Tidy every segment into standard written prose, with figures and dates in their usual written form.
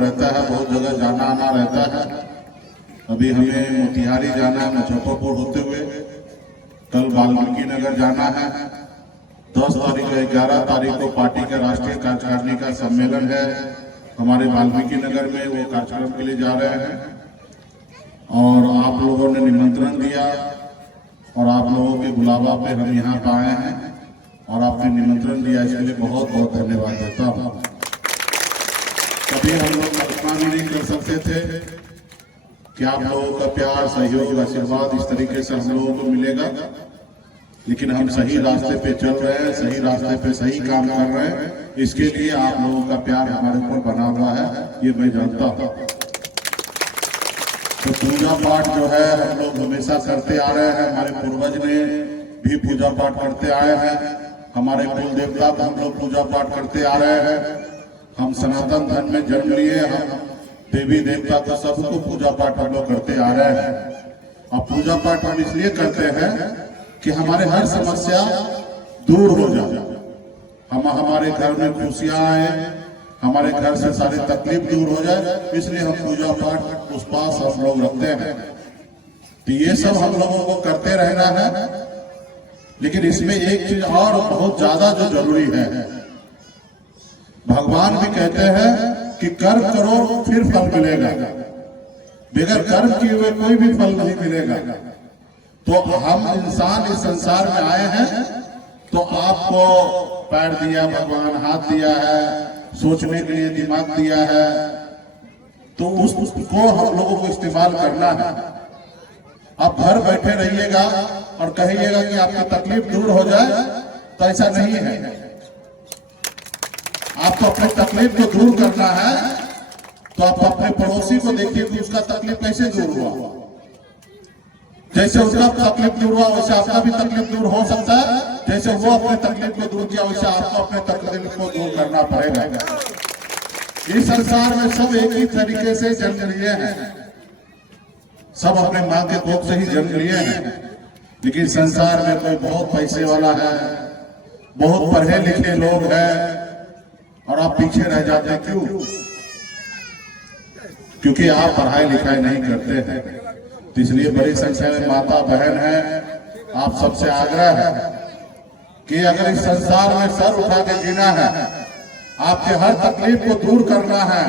रहता है, बहुत जगह जाना आना रहता है। अभी हमें मोतिहारी जाना है, मुजफ्फरपुर होते हुए, कल वाल्मीकि नगर जाना है। 10 तारीख और 11 तारीख को पार्टी के राष्ट्रीय कार्यकारिणी का सम्मेलन है हमारे वाल्मीकि नगर में, वो कार्यक्रम के लिए जा रहे हैं। और आप लोगों ने निमंत्रण दिया और आप लोगों के बुलावा पे हम यहाँ पे आए हैं और आपने निमंत्रण दिया, इसके लिए बहुत बहुत धन्यवाद देता हूँ। कभी हम लोग कल्पना भी नहीं कर सकते थे कि आप लोगों का प्यार, सहयोग, आशीर्वाद इस तरीके से हम लोगों को मिलेगा, लेकिन हम सही रास्ते पे चल रहे हैं, सही रास्ते पे सही काम कर रहे हैं। इसके लिए आप लोगों का प्यार हमारे ऊपर बना हुआ है, ये मैं जानता हूँ। तो पूजा पाठ जो है हम लोग हमेशा करते आ रहे हैं, हमारे पूर्वज ने भी पूजा पाठ करते आए हैं, हमारे कुल देवता को हम लोग पूजा पाठ करते आ रहे हैं। हम सनातन धर्म में जन्म लिए, हम देवी देवता को सबको पूजा पाठ हम लोग करते आ रहे हैं। अब पूजा पाठ हम इसलिए करते हैं कि हमारे हर समस्या दूर हो जाए, हमारे घर में खुशियां आए, हमारे घर से सारी तकलीफ दूर हो जाए, इसलिए हम पूजा पाठ उस पास हम लोग रखते हैं। तो ये सब हम लोगों को करते रहना है, लेकिन इसमें एक चीज और बहुत ज्यादा जो जरूरी है, भगवान भी कहते हैं कि कर्म करो फिर फल मिलेगा, बगैर कर्म किए हुए कोई भी फल नहीं मिलेगा। तो हम इंसान इस संसार में आए हैं, तो आपको पैर दिया भगवान, हाथ दिया है, सोचने के लिए दिमाग दिया है, तो उसको हम लोगों को इस्तेमाल करना है। आप घर बैठे रहिएगा और कहिएगा कि आपकी तकलीफ दूर हो जाए, तो ऐसा नहीं है। आपको अपनी तकलीफ को दूर करना है, तो आप अपने पड़ोसी को देखिए कि उसका तकलीफ कैसे दूर हुआ। जैसे उसका तकलीफ दूर हुआ, वैसे आपका भी तकलीफ दूर हो सकता है। जैसे वो अपने तकलीफ को दूर किया, वैसे आपको अपने तकलीफ को दूर करना पड़ेगा। इस संसार में सब एक ही तरीके से जन्म लिए हैं, सब अपने माँ के कोख से ही जन्म लिए हैं, लेकिन संसार में कोई बहुत पैसे वाला है, बहुत पढ़े लिखे लोग हैं, और आप पीछे रह जाते हैं। क्यों? क्योंकि आप पढ़ाई लिखाई नहीं करते हैं। तो इसलिए बड़ी संख्या में माता बहन है, आप सबसे आग्रह है कि अगर इस संसार में सर उठा के जीना है, आपके हर तकलीफ को दूर करना है,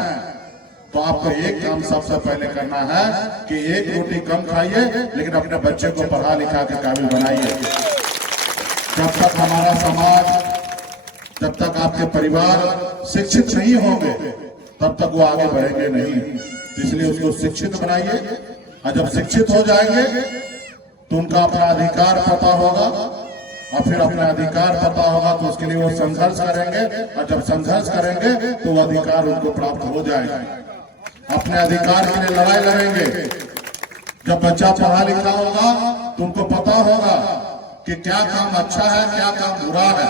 तो आपको एक काम सबसे पहले करना है कि एक रोटी कम खाइए, लेकिन अपने बच्चे को पढ़ा लिखा के काबिल बनाइए। जब तक हमारा समाज, जब तक आपके परिवार शिक्षित नहीं होंगे, तब तक वो आगे बढ़ेंगे नहीं। इसलिए उसको शिक्षित बनाइए, और जब शिक्षित हो जाएंगे तो उनका अपना अधिकार पता होगा, और फिर अपना अधिकार पता होगा तो उसके लिए वो संघर्ष करेंगे, और जब संघर्ष करेंगे तो वो अधिकार उनको प्राप्त हो जाएगा। अपने अधिकार के लिए लड़ाई लड़ेंगे। जब बच्चा पढ़ा लिखा होगा तो उनको पता होगा कि क्या काम अच्छा है, क्या काम बुरा है।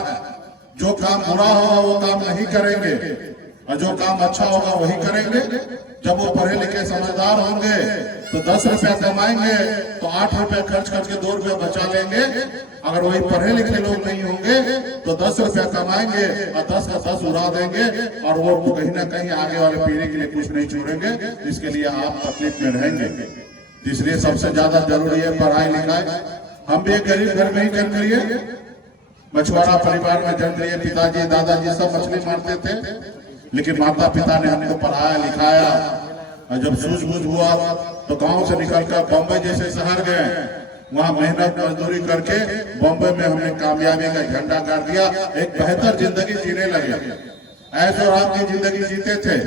जो काम बुरा होगा वो काम नहीं करेंगे, और जो काम अच्छा होगा वही करेंगे। जब वो पढ़े लिखे समझदार होंगे तो 10 रुपया कमाएंगे तो 8 रुपया खर्च करके 2 रुपया बचा लेंगे। अगर वही पढ़े लिखे लोग नहीं होंगे तो 10 रुपया कमाएंगे और 10 का 10 उड़ा देंगे, और वो कहीं ना कहीं आगे वाले पीढ़ी के लिए कुछ नहीं छोड़ेंगे। इसके लिए आप तकलीफ में रहेंगे। इसलिए सबसे ज्यादा जरूरी है पढ़ाई लिखाई। हम भी एक गरीब घर में ही जन्म लिए, मछुआरा परिवार में जन्म लिए। पिताजी दादाजी सब मछली मारते थे, लेकिन माता पिता ने हमको पढ़ाया लिखाया, और जब सूझबूझ हुआ तो गांव से निकलकर बॉम्बे जैसे शहर गए, वहां मेहनत मजदूरी करके बॉम्बे में हमने कामयाबी का झंडा गाड़ दिया। एक बेहतर जिंदगी जीने लगे, ऐसे और आपकी जिंदगी जीते थे,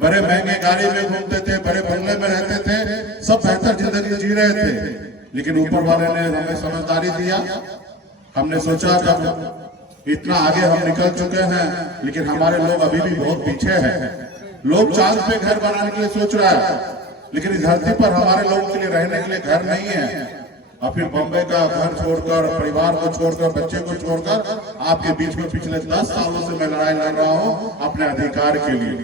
बड़े महंगे गाड़ी में घूमते थे, बड़े बंगले में रहते थे, सब बेहतर जिंदगी जी रहे थे। लेकिन ऊपर वाले ने हमें समझदारी दिया। हमने सोचा जब इतना आगे हम निकल चुके हैं, लेकिन हमारे लोग अभी भी बहुत पीछे हैं। लोग चांद पे घर बनाने के लिए सोच रहा है, लेकिन इस धरती पर हमारे लोगों के लिए रहने के लिए घर नहीं है। और फिर बम्बई का घर छोड़कर, परिवार को छोड़कर, बच्चे को छोड़कर आपके बीच में पिछले 10 सालों से मैं लड़ाई लड़ रहा हूँ अपने अधिकार के लिए।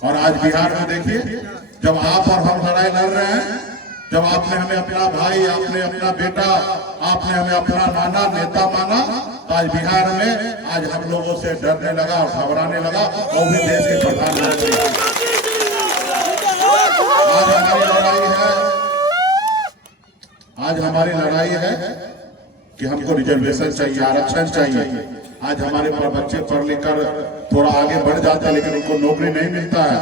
और आज बिहार में देखिए, जब आप और हम लड़ाई लड़ रहे हैं, जब आपने हमें अपना भाई, आपने अपना बेटा, आपने हमें अपना नाना नेता माना, तो आज बिहार में आज हम लोगों से डरने लगा और घबराने लगा, और भी देश के प्रधानमंत्री। हमारी लड़ाई है कि हमको रिजर्वेशन चाहिए, आरक्षण चाहिए। आज हमारे बच्चे पढ़ लिख कर थोड़ा आगे बढ़ जाते हैं, लेकिन उनको नौकरी नहीं मिलता है।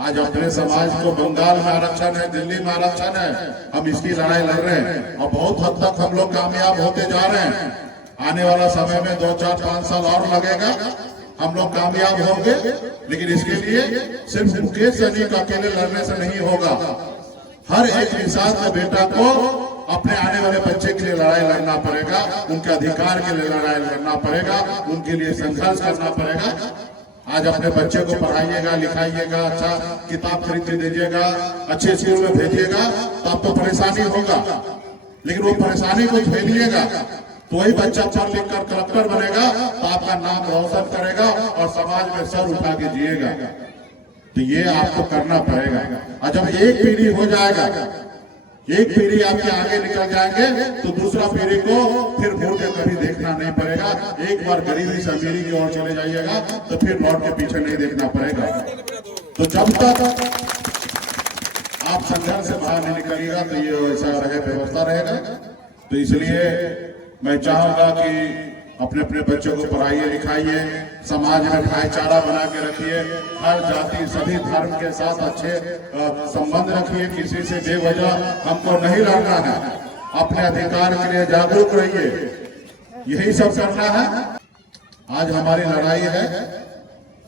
आज अपने समाज को बंगाल में आरक्षण है, दिल्ली में आरक्षण है, हम इसकी लड़ाई लड़ रहे हैं और बहुत हद तक हम लोग कामयाब होते जा रहे हैं। आने वाला समय में 2, 4, 5 साल और लगेगा, हम लोग कामयाब होंगे। लेकिन इसके लिए सिर्फ मुकेश सहनी को अकेले लड़ने से नहीं होगा। हर एक इंसान के बेटा को अपने आने वाले बच्चे के लिए लड़ाई लड़ना पड़ेगा, उनके अधिकार के लिए लड़ाई लड़ना पड़ेगा, उनके लिए संघर्ष करना पड़ेगा। आज अपने बच्चे को पढ़ाइएगा, लिखाइएगा, अच्छा किताब खरीद के दीजिएगा, अच्छे स्कूल में भेजिएगा, तो आपको परेशानी होगा। लेकिन वो परेशानी को झेलिएगा तो वही बच्चा पढ़ लिख कर कलेक्टर बनेगा, तो आपका नाम रोशन करेगा और समाज में सर उठा के जिएगा। तो ये आपको करना पड़ेगा। और जब एक पीढ़ी हो जाएगा, एक पीढ़ी आपके आगे निकल जाएंगे, तो दूसरा पीढ़ी को फिर मुड़ के कभी देखना नहीं पड़ेगा। एक बार गरीबी से अमीरी की ओर चले जाइएगा तो फिर लौट के पीछे नहीं देखना पड़ेगा। तो जब तक आप संघर्ष से बाहर नहीं निकलिएगा तो ये ऐसा रहे, व्यवस्था रहेगा। तो इसलिए मैं चाहूंगा कि अपने अपने बच्चों को पढ़ाइए, लिखाइए, समाज में भाईचारा बना के रखिए, हर जाति सभी धर्म के साथ अच्छे संबंध रखिए। किसी से बेवजह हमको नहीं लड़ना है, अपने अधिकार के लिए जागरूक रहिए, यही सब करना है। आज हमारी लड़ाई है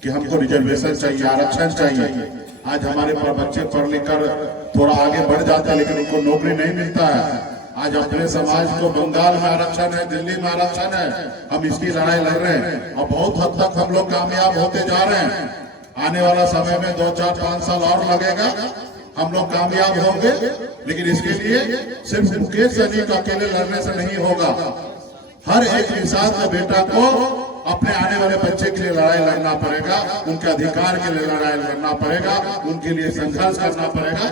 कि हमको रिजर्वेशन चाहिए, आरक्षण चाहिए। आज हमारे बच्चे पढ़ लिख कर थोड़ा आगे बढ़ जाते हैं, लेकिन उनको नौकरी नहीं मिलता है। आज अपने समाज को बंगाल में आरक्षण है, दिल्ली में आरक्षण है, हम इसकी लड़ाई लड़ रहे हैं और बहुत हद तक हम लोग कामयाब होते जा रहे हैं। आने वाला समय में 2, 4, 5 साल और लगेगा, हम लोग कामयाब होंगे। लेकिन इसके लिए सिर्फ मुकेश सहनी को अकेले लड़ने से नहीं होगा। हर एक इंसान के बेटा को अपने आने वाले बच्चे के लिए लड़ाई लड़ना पड़ेगा, उनके अधिकार के लिए लड़ाई लड़ना पड़ेगा, उनके लिए संघर्ष करना पड़ेगा।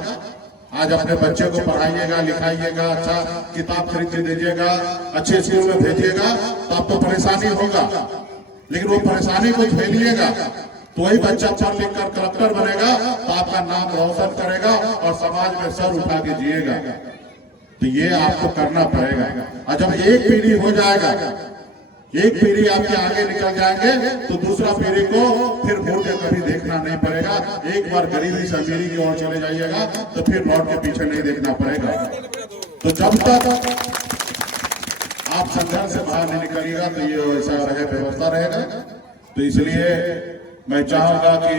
आज अपने बच्चे को पढ़ाइएगा, लिखाइएगा, अच्छा किताब खरीद के दीजिएगा, अच्छे स्कूल में भेजिएगा, तो आपको परेशानी होगा। लेकिन वो परेशानी को झेलिएगा तो वही बच्चा पढ़ लिख कर कलेक्टर बनेगा, तो आपका नाम रोशन करेगा और समाज में सर उठा के जिएगा। तो ये आपको करना पड़ेगा। और जब एक पीढ़ी हो जाएगा, एक पीढ़ी आपके आगे निकल जाएंगे, तो दूसरा पीढ़ी को फिर मुड़ के कभी देखना नहीं पड़ेगा। एक बार गरीबी से अमीरी की ओर चले जाइएगा तो फिर लौट के पीछे नहीं देखना पड़ेगा। तो जब तक आप संघर्ष से बाहर नहीं निकलिएगा तो ये ऐसा रहे, व्यवस्था रहेगा। तो इसलिए मैं चाहूंगा कि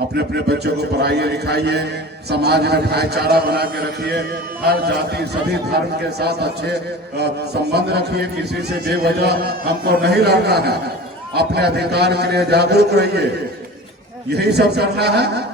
अपने अपने बच्चों को पढ़ाइए, लिखाइए, समाज में भाईचारा बना के रखिए, हर जाति सभी धर्म के साथ अच्छे संबंध रखिए। किसी से बेवजह हमको नहीं लड़ना है, अपने अधिकार के लिए जागरूक रहिए, यही सब करना है।